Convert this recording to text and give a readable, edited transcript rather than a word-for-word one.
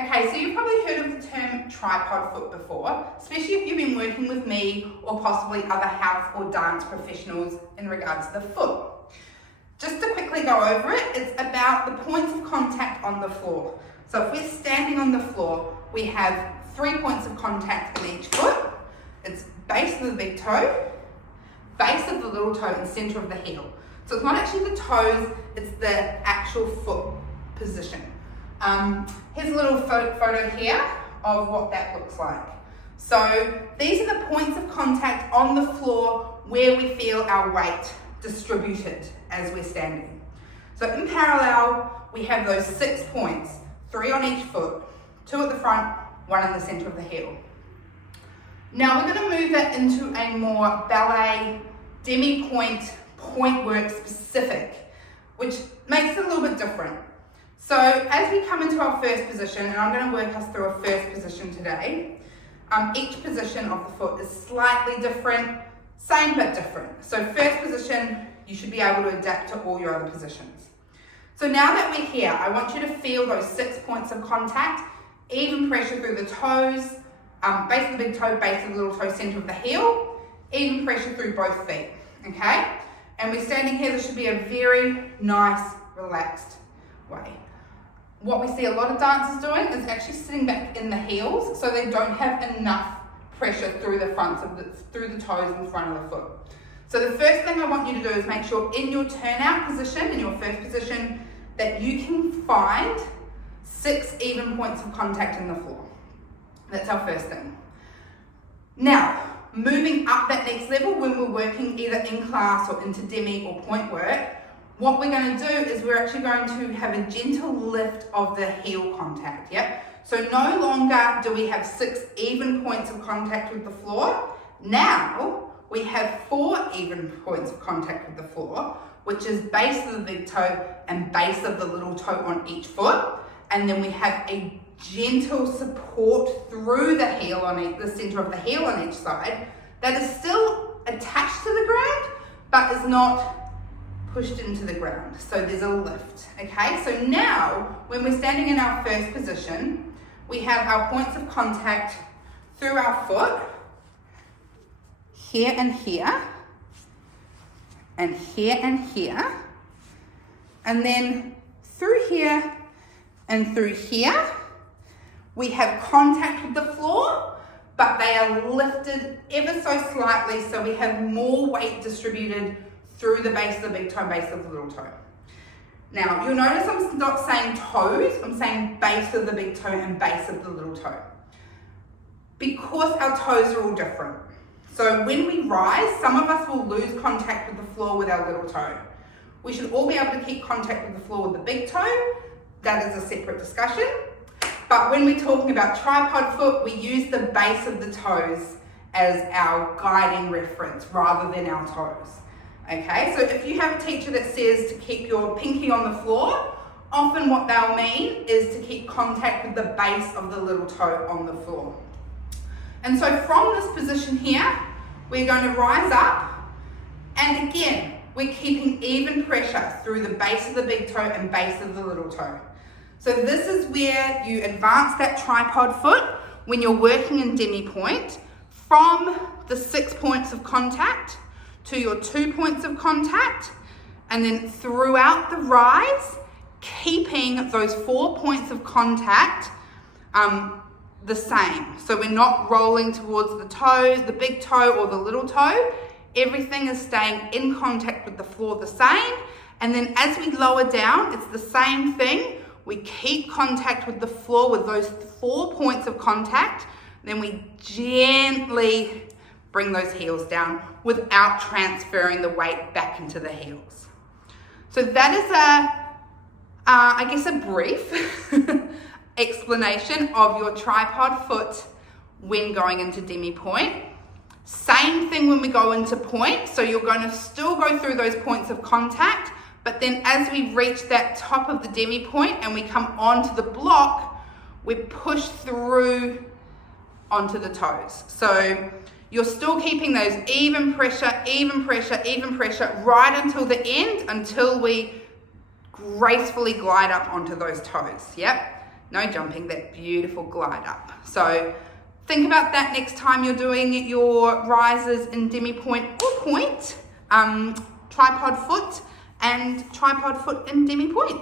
Okay, so you've probably heard of the term tripod foot before, especially if you've been working with me or possibly other health or dance professionals in regards to the foot. Just to quickly go over it, it's about the points of contact on the floor. So if we're standing on the floor, we have 3 points of contact in each foot. It's base of the big toe, base of the little toe, and center of the heel. So it's not actually the toes, it's the actual foot position. Here's a little photo here of what that looks like. So these are the points of contact on the floor where we feel our weight distributed as we're standing. So in parallel, we have those 6 points, 3 on each foot, 2 at the front, 1 in the center of the heel. Now we're going to move it into a more ballet, Demi Pointe, point work specific, which makes it a little bit different. So as we come into our first position, and I'm going to work us through a first position today, each position of the foot is slightly different, same but different. So first position, you should be able to adapt to all your other positions. So now that we're here, I want you to feel those 6 points of contact, even pressure through the toes, base of the big toe, base of the little toe, center of the heel, even pressure through both feet, okay? And we're standing here, this should be a very nice, relaxed way. What we see a lot of dancers doing is actually sitting back in the heels so they don't have enough pressure through the fronts of through the toes in front of the foot. So the first thing I want you to do is make sure in your turnout position, in your first position, that you can find 6 even points of contact in the floor. That's our first thing. Now, moving up that next level when we're working either in class or into demi or point work, what we're going to do is we're actually going to have a gentle lift of the heel contact, yep? So no longer do we have 6 even points of contact with the floor. Now we have 4 even points of contact with the floor, which is base of the big toe and base of the little toe on each foot. And then we have a gentle support through the heel on the center of the heel on each side that is still attached to the ground, but is not pushed into the ground. So there's a lift, okay? So now, when we're standing in our first position, we have our points of contact through our foot, here and here, and here and here, and then through here and through here. We have contact with the floor, but they are lifted ever so slightly, so we have more weight distributed through the base of the big toe and base of the little toe. Now, you'll notice I'm not saying toes, I'm saying base of the big toe and base of the little toe. Because our toes are all different. So when we rise, some of us will lose contact with the floor with our little toe. We should all be able to keep contact with the floor with the big toe. That is a separate discussion. But when we're talking about tripod foot, we use the base of the toes as our guiding reference rather than our toes. Okay, so if you have a teacher that says to keep your pinky on the floor, often what they'll mean is to keep contact with the base of the little toe on the floor. And so from this position here, we're going to rise up, and again, we're keeping even pressure through the base of the big toe and base of the little toe. So this is where you advance that tripod foot when you're working in Demi Pointe from the 6 points of contact to your 2 points of contact, and then throughout the rise, keeping those 4 points of contact the same. So we're not rolling towards the toe, the big toe or the little toe. Everything is staying in contact with the floor the same. And then as we lower down, it's the same thing. We keep contact with the floor with those 4 points of contact. Then we gently bring those heels down without transferring the weight back into the heels. So that is a brief explanation of your tripod foot when going into Demi Pointe. Same thing when we go into point. So you're going to still go through those points of contact, but then as we reach that top of the Demi Pointe and we come onto the block, we push through onto the toes. So you're still keeping those even pressure right until the end, until we gracefully glide up onto those toes. Yep. no jumping, that beautiful glide up. So think about that next time you're doing your risers in Demi Pointe or Pointe, tripod foot and tripod foot in Demi Pointe.